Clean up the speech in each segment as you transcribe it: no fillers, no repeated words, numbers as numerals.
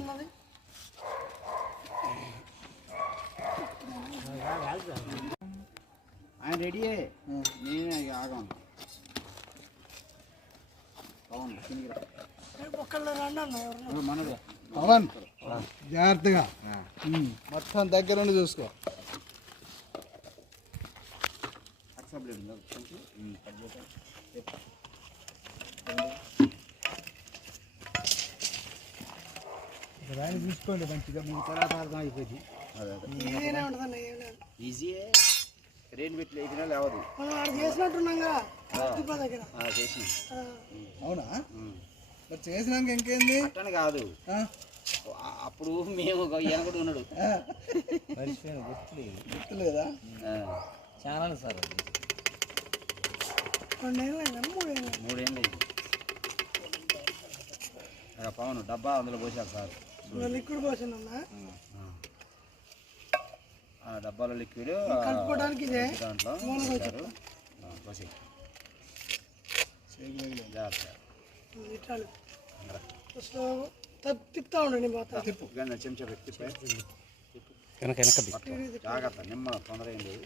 అన్నది ఆయన రెడీయే నేనే ఆగాను మనది పవన్ జాగ్రత్తగా మొత్తం దగ్గర నుండి చూసుకో. దాన్ని చూసుకోండి మంచిగా, మీ తర్వాత అర్థం అయిపోయింది. ఈజీయే రేణు పెట్టి లేపినా లేవదు. అవునా? మరి చేసినాక ఇంకేంది అట్టని కాదు, అప్పుడు మేము ఈయనకుడు ఉన్నాడు గుర్తులేదా? ఛానల్ సార్ అది 3 ఏళ్ళు పవన్ డబ్బా అందులో పోసారు సార్. లిక్విడ్ పోసానన్నా, ఆ డబ్బాలో లిక్విడ్ కలుపుకోవడానికి ఇదే దాంట్లో పోసి తిప్పుతా ఉండండి. తిప్పు చెంచా పెట్టి జాగ్రత్త, నిమ్మ తొందర ఏం లేదు.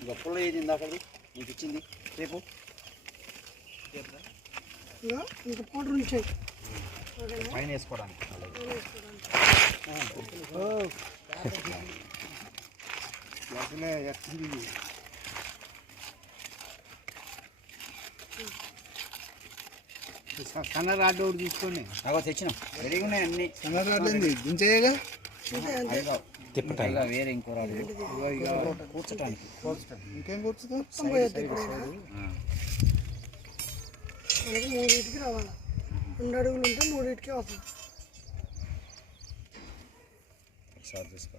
ఇంకా పుల్ల ఏది ఇందాక నీకు ఇచ్చింది రేపు ఇంకా పౌడర్ ఉంచాయి పైన వేసుకోవడానికి. సన్న రాడ్ ఒకటి తీసుకోండి. అగో తెచ్చినాం, రెడీగా ఉన్నాయి అన్ని. సన్న రాడ్ దించేయగా తిప్పటాయిగా వేరే ఇంకో రాడు కూర్చోటానికి. ఇంకేం కూర్చుతాం? మనకి 3 రావాలి. 2 అడుగులు ఉంటే 3 వస్తుంది. ఒకసారి తీసుకో,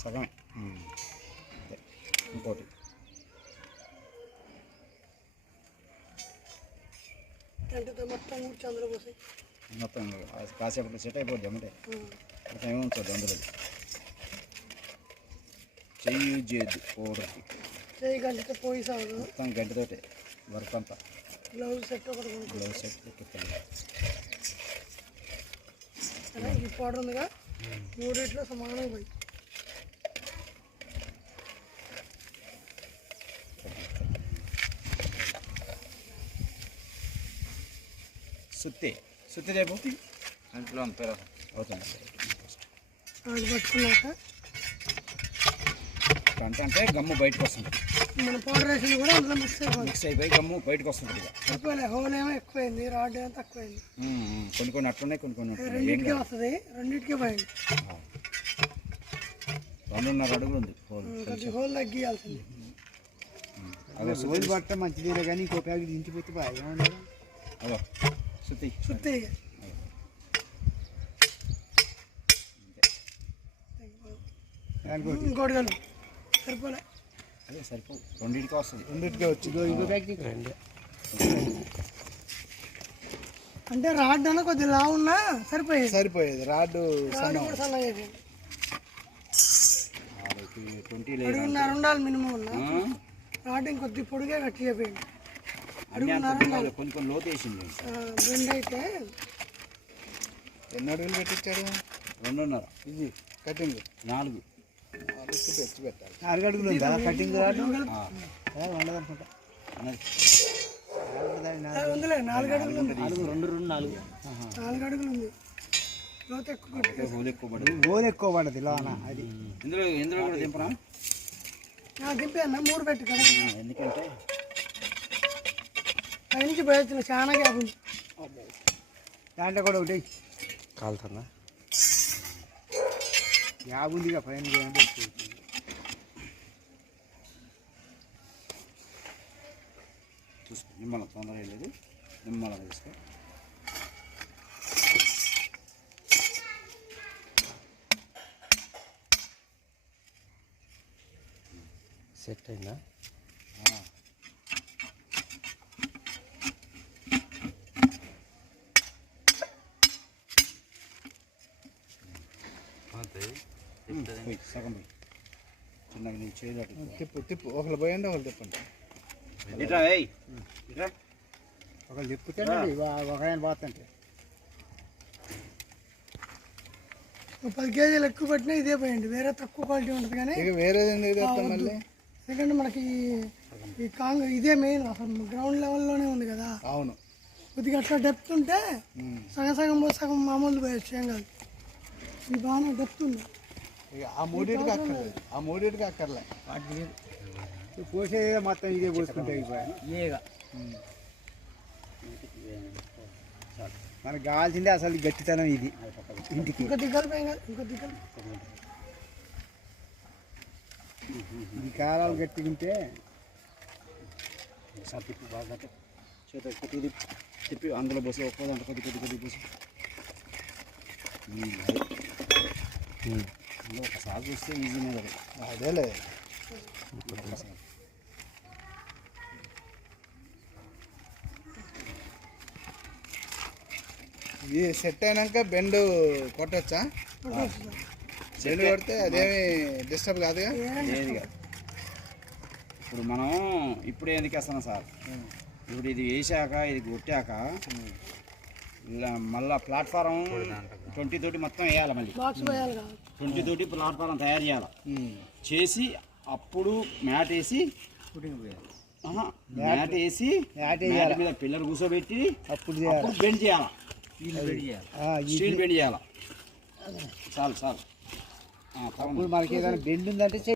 సగం ఇంకోటి మొత్తం చంద్ర పోసాయి. మొత్తం కాసేపట్లో సెట్ అయిపోద్ది అమ్మటే. మొత్తం ఏముంటుంది అందులో చెయ్యి యూజ్ చేయొద్దు పౌడర్కి. చెయ్యి గంటతో పోయి సాగు మొత్తం గంటతోటే వర్క్ అంతా. గ్లౌజ్ సెట్ ఒకటి గ్లౌజ్ సెట్ పెట్టాలి. ఈ పౌడర్ ఉందిగా 3 సమానంగా పోయి సుత్తి రేపు అంట్లో అవుతుంది. పట్టుకున్నాక అంటే గమ్ము బయటకు వస్తుంది. మన పౌడర్ వేసింది కూడా అందులో మిక్స్ అయిపోయి గమ్ము బయటకు వస్తుంది. ఎక్కువలే, హోల్ ఏమో ఎక్కువైంది, రాడ్ ఏమో తక్కువైంది. కొన్ని అట్లున్నాయి, కొన్ని రెండింటికే వస్తుంది. రెండింటికే పోయింది. 2.5 అడుగులు ఉంది హోల్ తగ్గియాల్సింది. హోల్ పట్ట మంచిదేలే కానీ ఇంకో ప్యాకెట్ దించిపోతే బాగా ఉండదు. అదో సుత్తి ఇంకోటి కలు సరిపోలే. అదే సరిపో, రెండింటికి వస్తుంది. రెండింటికే వచ్చింది. ఇంకో ప్యాకెట్ అంటే రాడ్ అన్న కొద్దిగా లా ఉన్నా సరిపోయేది. రాడ్ సన్నగా 20 ఉండాలి మినిమం ఉన్నా. రాడ్ ఇంకొద్ది పొడిగా కట్ చేయపోయింది. కొన్ని లోతు వేసింది. బెండ్ అయితే ఎన్ని అడుగులు పెట్టించాడు? 2.5 ఇది కటింగ్ 4 తెచ్చి పెట్టాలి. 4 అడుగులు ఉందా కటింగ్ రాడ్? ఉండదనుకుంటా. 4 అడుగులు ఉంది. 4 అడుగులు ఉంది. లోతు హోల్ ఎక్కువ పడదు లోన. అది ఇందులో కూడా దింపరా? దింపే అన్న 3 పెట్టి కదా. ఎందుకంటే పైనుంచి పోయొచ్చు, చాలా గ్యాప్ ఉంది. దాంట్లో కూడా ఒకటి కాలుతుందా? గ్యాప్ ఉందిగా పైన. చూసుకో, నిమ్మలం తొందర లేదు, నిమ్మలం తీసుకో. సెట్ అయిందా? సగం నాకు నేను చేయలేదు. తిప్పు తిప్పు, ఒకళ్ళు పోయండి ఒకళ్ళు తిప్పండి. ఇట్రా ఏయ్ ఇట్రా. ఒకళ్ళు తిప్పుతే ఒక ఆయన పోతుంటే 10 కేజీలు ఎక్కువ పట్టినా ఇదే పోయండి, వేరే తక్కువ క్వాలిటీ ఉంటుంది కానీ ఇక వేరేది ఎందుకు తెస్తాం మళ్ళీ? ఎందుకంటే మనకి ఈ కాంగ్ ఇదే మెయిన్, అసలు గ్రౌండ్ లెవెల్లోనే ఉంది కదా. అవును. కొద్దిగా అట్లా డెప్త్ ఉంటే సగం సగం పోయి సగం మామూలు పోయచ్చు, ఏం కాదు. ఇది బాగానే డెప్త్ ఉంది. ఇక ఆ మూడింటికి అక్కర్లేదు, ఆ మూడింటికి అక్కర్లే. వాటికి పోసేదే మొత్తం ఇదే పోసుకుంటే ఇక మనకు కావాల్సిందే అసలు గట్టితనం ఇది ఇంటికి. ఇంకా దిగ్గలు పోయి కాదు, ఇంకా దిగ్గలు ఈ కాలాలు గట్టిగుంటే తిప్పి బాగా చేత కొద్ది తిప్పి అందులో పోసి ఒక్కో దాంట్లో కొద్ది కొద్ది కొద్ది పోసి ఒకసారి చూస్తే ఈజీనే కదా. అదేలే. ఇది సెట్ అయినాక బెండ్ కొట్టచ్చా? బెండ్ కొడితే అదేమి డిస్టర్బ్ కాదుగా? ఏది కాదు. ఇప్పుడు మనం ఇప్పుడే ఎందుకు వేస్తున్నాం సార్, ఇప్పుడు ఇది వేసాక ఇది కొట్టాక ఇలా మళ్ళీ ప్లాట్ఫారం 20 తోటి మొత్తం వేయాలి, మళ్ళీ బాక్స్ పోయాలి కాదు, 20 తోటి ప్లాట్ఫారం తయారు చేయాలి. చేసి అప్పుడు మ్యాట్ వేసి మ్యాట్ వేసి మ్యాట్ మీద పిల్లలు కూర్చోబెట్టి అప్పుడు బెండ్ చేయాలి, స్టీల్ బెండ్ చేయాలి. చాలు చాలు. మనకి ఏదైనా బెండ్ ఉందంటే